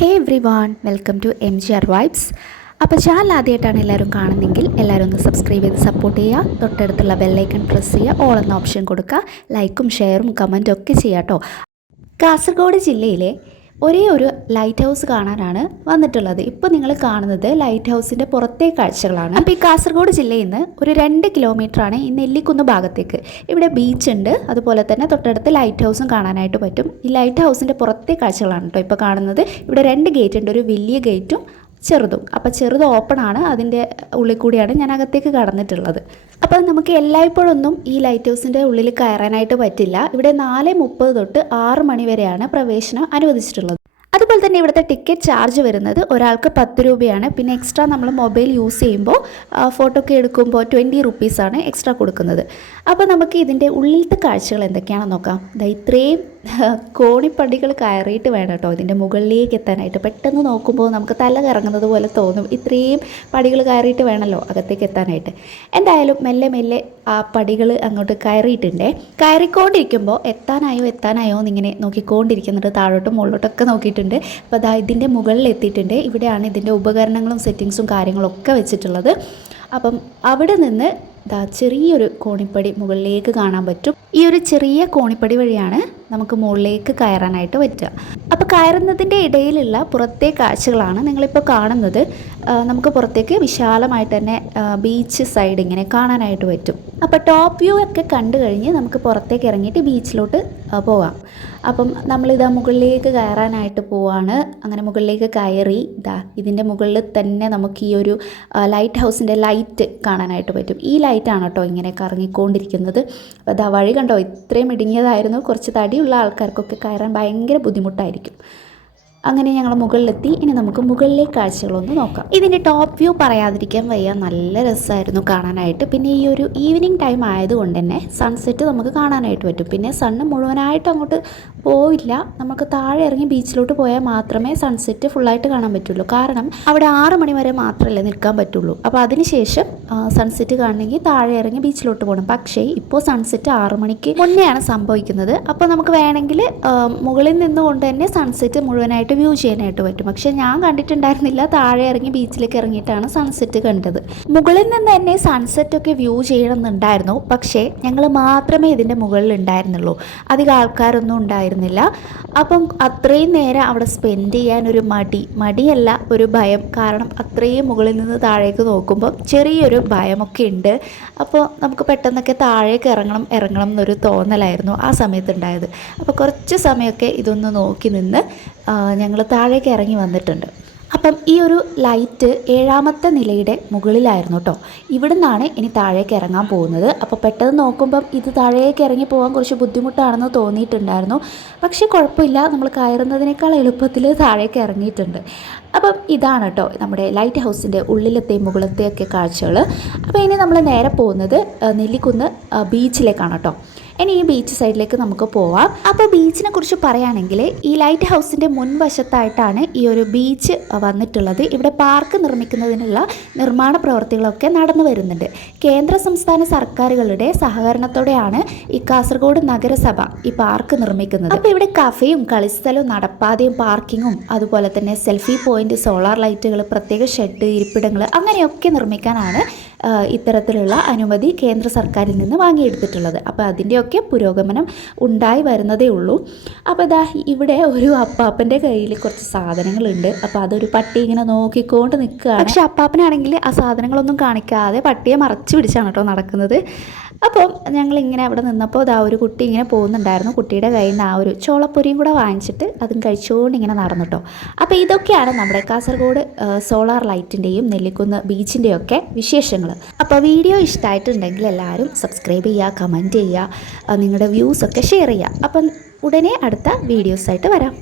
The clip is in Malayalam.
Hey everyone welcome to M G R vibes അപ്പോൾ ചാനൽ ആദ്യമായിട്ടാണ് എല്ലാവരും കാണുന്നതെങ്കിൽ എല്ലാവരും ഒന്ന് സബ്സ്ക്രൈബ് ചെയ്ത് സപ്പോർട്ട് ചെയ്യുക. തൊട്ടടുത്തുള്ള ബെല്ലൈക്കൺ പ്രസ് ചെയ്യുക. ഓൾ എന്ന ഓപ്ഷൻ കൊടുക്കുക. ലൈക്കും ഷെയറും കമന്റും ഒക്കെ ചെയ്യാം കേട്ടോ കാസർഗോഡ് ജില്ലയിലെ ഒരേ ഒരു ലൈറ്റ് ഹൗസ് കാണാനാണ് വന്നിട്ടുള്ളത്. ഇപ്പോൾ നിങ്ങൾ കാണുന്നത് ലൈറ്റ് ഹൗസിന്റെ പുറത്തെ കാഴ്ചകളാണ്. അപ്പോൾ ഈ കാസർഗോഡ് ജില്ലയിൽ നിന്ന് ഒരു രണ്ട് കിലോമീറ്ററാണ് ഈ നെല്ലിക്കുന്ന് ഭാഗത്തേക്ക്. ഇവിടെ ബീച്ച് ഉണ്ട്. അതുപോലെ തന്നെ തൊട്ടടുത്ത് ലൈറ്റ് ഹൗസും കാണാനായിട്ട് പറ്റും. ഈ ലൈറ്റ് ഹൗസിന്റെ പുറത്തെ കാഴ്ചകളാണ് കേട്ടോ ഇപ്പോൾ കാണുന്നത്. ഇവിടെ രണ്ട് ഗേറ്റ് ഉണ്ട്. ഒരു വലിയ ഗേറ്റും ചെറുതും. അപ്പോൾ ചെറുത് ഓപ്പൺ ആണ്. അതിന്റെ ഉള്ളിൽ കൂടിയാണ് ഞാൻ അകത്തേക്ക് കടന്നിട്ടുള്ളത്. അപ്പോൾ നമുക്ക് എല്ലായ്പ്പോഴൊന്നും ഈ ലൈറ്റ് ഹൗസിന്റെ ഉള്ളിൽ കയറാനായിട്ട് പറ്റില്ല. ഇവിടെ നാല് മുപ്പത് തൊട്ട് ആറ് മണി വരെയാണ് പ്രവേശനം അനുവദിച്ചിട്ടുള്ളത്. അതുപോലെ തന്നെ ഇവിടുത്തെ ടിക്കറ്റ് ചാർജ് വരുന്നത് ഒരാൾക്ക് പത്ത് രൂപയാണ്. പിന്നെ എക്സ്ട്രാ നമ്മൾ മൊബൈൽ യൂസ് ചെയ്യുമ്പോൾ ഫോട്ടോ ഒക്കെ എടുക്കുമ്പോൾ ട്വന്റി റുപ്പീസാണ് എക്സ്ട്രാ കൊടുക്കുന്നത്. അപ്പോൾ നമുക്ക് ഇതിന്റെ ഉള്ളിലത്തെ കാഴ്ചകൾ എന്തൊക്കെയാണെന്ന് നോക്കാം. ഇത്രയും കോണിപ്പടികൾ കയറിയിട്ട് വേണം കേട്ടോ. ഇതിന്റെ മുകളിലേക്ക് എത്താനായിട്ട്. പെട്ടെന്ന് നോക്കുമ്പോൾ നമുക്ക് തല കറങ്ങുന്നത് പോലെ തോന്നും. ഇത്രയും പടികൾ കയറിയിട്ട് വേണമല്ലോ അകത്തേക്ക് എത്താനായിട്ട്. എന്തായാലും മെല്ലെ മെല്ലെ ആ പടികൾ അങ്ങോട്ട് കയറിയിട്ടുണ്ടേ. കയറിക്കൊണ്ടിരിക്കുമ്പോൾ എത്താനായോ എത്താനായോ എന്നിങ്ങനെ നോക്കിക്കൊണ്ടിരിക്കുന്നുണ്ട്. താഴോട്ടും മുകളിലോട്ടൊക്കെ നോക്കിയിട്ടുണ്ട്. അപ്പോൾ അതാ ഇതിന്റെ മുകളിൽ എത്തിയിട്ടുണ്ട്. ഇവിടെയാണ് ഇതിന്റെ ഉപകരണങ്ങളും സെറ്റിങ്സും കാര്യങ്ങളൊക്കെ വെച്ചിട്ടുള്ളത്. അപ്പം അവിടെ നിന്ന് ദാ ചെറിയൊരു കോണിപ്പടി മുകളിലേക്ക് കാണാൻ പറ്റും. ഈ ഒരു ചെറിയ കോണിപ്പടി വഴിയാണ് നമുക്ക് മുകളിലേക്ക് കയറാനായിട്ട് പറ്റുക. അപ്പോൾ കയറുന്നതിന്റെ ഇടയിലുള്ള പുറത്തെ കാഴ്ചകളാണ് നിങ്ങളിപ്പോൾ കാണുന്നത്. നമുക്ക് പുറത്തേക്ക് വിശാലമായിട്ട് തന്നെ ബീച്ച് സൈഡ് ഇങ്ങനെ കാണാനായിട്ട് പറ്റും. അപ്പോൾ ടോപ്പ് വ്യൂ ഒക്കെ കണ്ടു കഴിഞ്ഞ് നമുക്ക് പുറത്തേക്ക് ഇറങ്ങിയിട്ട് ബീച്ചിലോട്ട് പോവാം അപ്പം നമ്മളിതാ മുകളിലേക്ക് കയറാനായിട്ട് പോവാണ്. അങ്ങനെ മുകളിലേക്ക് കയറി ഇതാ ഇതിന്റെ മുകളിൽ തന്നെ നമുക്ക് ഈ ഒരു ലൈറ്റ് ഹൗസിന്റെ ലൈറ്റ് കാണാനായിട്ട് പറ്റും. ഈ ലൈറ്റാണ് കേട്ടോ ഇങ്ങനെ കറങ്ങിക്കൊണ്ടിരിക്കുന്നത്. അപ്പോൾ അതാ വഴി കണ്ടോ? ഇത്രയും ഇടുങ്ങിയതായിരുന്നു. കുറച്ച് തടിയുള്ള ആൾക്കാർക്കൊക്കെ കയറാൻ ഭയങ്കര ബുദ്ധിമുട്ടായിരിക്കും. അങ്ങനെ ഞങ്ങൾ മുകളിലെത്തി. ഇനി നമുക്ക് മുകളിലെ കാഴ്ചകളൊന്ന് നോക്കാം. ഇതിന്റെ ടോപ്പ് വ്യൂ പറയാതിരിക്കാൻ വയ്യ. നല്ല രസമായിരുന്നു കാണാനായിട്ട്. പിന്നെ ഈ ഒരു ഈവനിങ് ടൈം ആയതുകൊണ്ട് തന്നെ സൺസെറ്റ് നമുക്ക് കാണാനായിട്ട് പറ്റും. പിന്നെ സണ്ണ് മുഴുവനായിട്ട് അങ്ങോട്ട് പോവില്ല നമുക്ക് താഴെ ഇറങ്ങി ബീച്ചിലോട്ട് പോയാൽ മാത്രമേ സൺസെറ്റ് ഫുള്ളായിട്ട് കാണാൻ പറ്റുള്ളൂ. കാരണം അവിടെ ആറ് മണി വരെ മാത്രമല്ലേ നിൽക്കാൻ പറ്റുള്ളൂ. അപ്പോൾ അതിനുശേഷം സൺസെറ്റ് കാണണമെങ്കിൽ താഴെ ഇറങ്ങി ബീച്ചിലോട്ട് പോകണം. പക്ഷേ ഇപ്പോൾ സൺസെറ്റ് ആറ് മണിക്ക് മുന്നെയാണ് സംഭവിക്കുന്നത്. അപ്പോൾ നമുക്ക് വേണമെങ്കിൽ മുകളിൽ നിന്നുകൊണ്ട് തന്നെ സൺസെറ്റ് മുഴുവനായിട്ട് വ്യൂ ചെയ്യാനായിട്ട് പറ്റും. പക്ഷേ ഞാൻ കണ്ടിട്ടുണ്ടായിരുന്നില്ല താഴെ ഇറങ്ങി ബീച്ചിലേക്ക് ഇറങ്ങിയിട്ടാണ് സൺസെറ്റ് കണ്ടത്. മുകളിൽ നിന്ന് തന്നെ സൺസെറ്റ് ഒക്കെ വ്യൂ ചെയ്യണമെന്നുണ്ടായിരുന്നു. പക്ഷേ ഞങ്ങൾ മാത്രമേ ഇതിന്റെ മുകളിൽ ഉണ്ടായിരുന്നുള്ളൂ. അധികം ആൾക്കാരൊന്നും ഉണ്ടായിരുന്നില്ല. അപ്പം അത്രയും നേരം അവിടെ സ്പെൻഡ് ചെയ്യാൻ ഒരു മടി മടിയല്ല ഒരു ഭയം. കാരണം അത്രയും മുകളിൽ നിന്ന് താഴേക്ക് നോക്കുമ്പോൾ ചെറിയൊരു ഭയമൊക്കെ ഉണ്ട്. അപ്പോൾ നമുക്ക് പെട്ടെന്നൊക്കെ താഴേക്ക് ഇറങ്ങണം ഇറങ്ങണം എന്നൊരു തോന്നലായിരുന്നു ആ സമയത്തുണ്ടായത്. അപ്പോൾ കുറച്ച് സമയമൊക്കെ ഇതൊന്ന് നോക്കി നിന്ന് ഞങ്ങൾ താഴേക്ക് ഇറങ്ങി വന്നിട്ടുണ്ട്. അപ്പം ഈ ഒരു ലൈറ്റ് ഏഴാമത്തെ നിലയുടെ മുകളിലായിരുന്നു കേട്ടോ ഇവിടെ നിന്നാണ് ഇനി താഴേക്ക് ഇറങ്ങാൻ പോകുന്നത്. അപ്പോൾ പെട്ടെന്ന് നോക്കുമ്പം ഇത് താഴേക്ക് ഇറങ്ങി പോകാൻ കുറച്ച് ബുദ്ധിമുട്ടാണെന്ന് തോന്നിയിട്ടുണ്ടായിരുന്നു. പക്ഷേ കുഴപ്പമില്ല. നമ്മൾ കയറുന്നതിനേക്കാൾ എളുപ്പത്തിൽ താഴേക്ക് ഇറങ്ങിയിട്ടുണ്ട്. അപ്പം ഇതാണ് കേട്ടോ നമ്മുടെ ലൈറ്റ് ഹൗസിന്റെ ഉള്ളിലത്തെ മുകളിലത്തെയൊക്കെ കാഴ്ചകൾ അപ്പോൾ ഇനി നമ്മൾ നേരെ പോകുന്നത് നെല്ലിക്കുന്ന് ബീച്ചിലേക്കാണ് കേട്ടോ ഇനി ഈ ബീച്ച് സൈഡിലേക്ക് നമുക്ക് പോവാം. അപ്പോൾ ബീച്ചിനെ കുറിച്ച് പറയുകയാണെങ്കിൽ ഈ ലൈറ്റ് ഹൗസിന്റെ മുൻവശത്തായിട്ടാണ് ഈ ഒരു ബീച്ച് വന്നിട്ടുള്ളത്. ഇവിടെ പാർക്ക് നിർമ്മിക്കുന്നതിനുള്ള നിർമ്മാണ പ്രവർത്തികളൊക്കെ നടന്നു വരുന്നുണ്ട്. കേന്ദ്ര സംസ്ഥാന സർക്കാരുകളുടെ സഹകരണത്തോടെയാണ് ഈ കാസർഗോഡ് നഗരസഭ ഈ പാർക്ക് നിർമ്മിക്കുന്നത്. അപ്പോൾ ഇവിടെ കഫേയും കളിസ്ഥലവും നടപ്പാതയും പാർക്കിങ്ങും അതുപോലെ തന്നെ സെൽഫി പോയിന്റ് സോളാർ ലൈറ്റുകൾ പ്രത്യേക ഷെഡ് ഇരിപ്പിടങ്ങൾ അങ്ങനെയൊക്കെ നിർമ്മിക്കാനാണ് ഇത്തരത്തിലുള്ള അനുമതി കേന്ദ്ര സർക്കാരിൽ നിന്ന് വാങ്ങിയെടുത്തിട്ടുള്ളത്. അപ്പോൾ അതിന്റെയൊക്കെ പുരോഗമനം ഉണ്ടായി വരുന്നതേ ഉള്ളൂ. അപ്പോൾ ഇതാ ഇവിടെ ഒരു അപ്പാപ്പന്റെ കയ്യിൽ കുറച്ച് സാധനങ്ങളുണ്ട്. അപ്പോൾ അതൊരു പട്ടി ഇങ്ങനെ നോക്കിക്കൊണ്ട് നിൽക്കുകയാണ്. പക്ഷേ അപ്പാപ്പനാണെങ്കിൽ ആ സാധനങ്ങളൊന്നും കാണിക്കാതെ പട്ടിയെ മറച്ചു പിടിച്ചാണ് കേട്ടോ നടക്കുന്നത്. അപ്പം ഞങ്ങളിങ്ങനെ അവിടെ നിന്നപ്പോൾ ഇതാ ഒരു കുട്ടി ഇങ്ങനെ പോകുന്നുണ്ടായിരുന്നു. കുട്ടിയുടെ കയ്യിൽ നിന്ന് ആ ഒരു ചോളപ്പൊരിയും കൂടെ വാങ്ങിച്ചിട്ട് അതും കഴിച്ചുകൊണ്ട് ഇങ്ങനെ നടന്നു കേട്ടോ അപ്പോൾ ഇതൊക്കെയാണ് നമ്മുടെ കാസർഗോഡ് സോളാർ ലൈറ്റിന്റെയും നെല്ലിക്കുന്ന് ബീച്ചിന്റെയും ഒക്കെ വിശേഷങ്ങൾ അപ്പോൾ വീഡിയോ ഇഷ്ടമായിട്ടുണ്ടെങ്കിൽ എല്ലാവരും സബ്സ്ക്രൈബ് ചെയ്യുക കമന്റ് ചെയ്യുക നിങ്ങളുടെ വ്യൂസൊക്കെ ഷെയർ ചെയ്യുക. അപ്പം ഉടനെ അടുത്ത വീഡിയോസായിട്ട് വരാം.